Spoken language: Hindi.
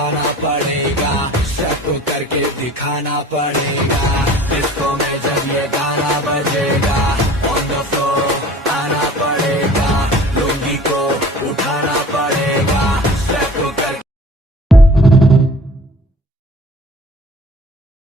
दिखाना पड़ेगा, स्टेप करके दिखाना पड़ेगा, डिस्को में जब ये गाना बजेगा, ऑन द फ्लोर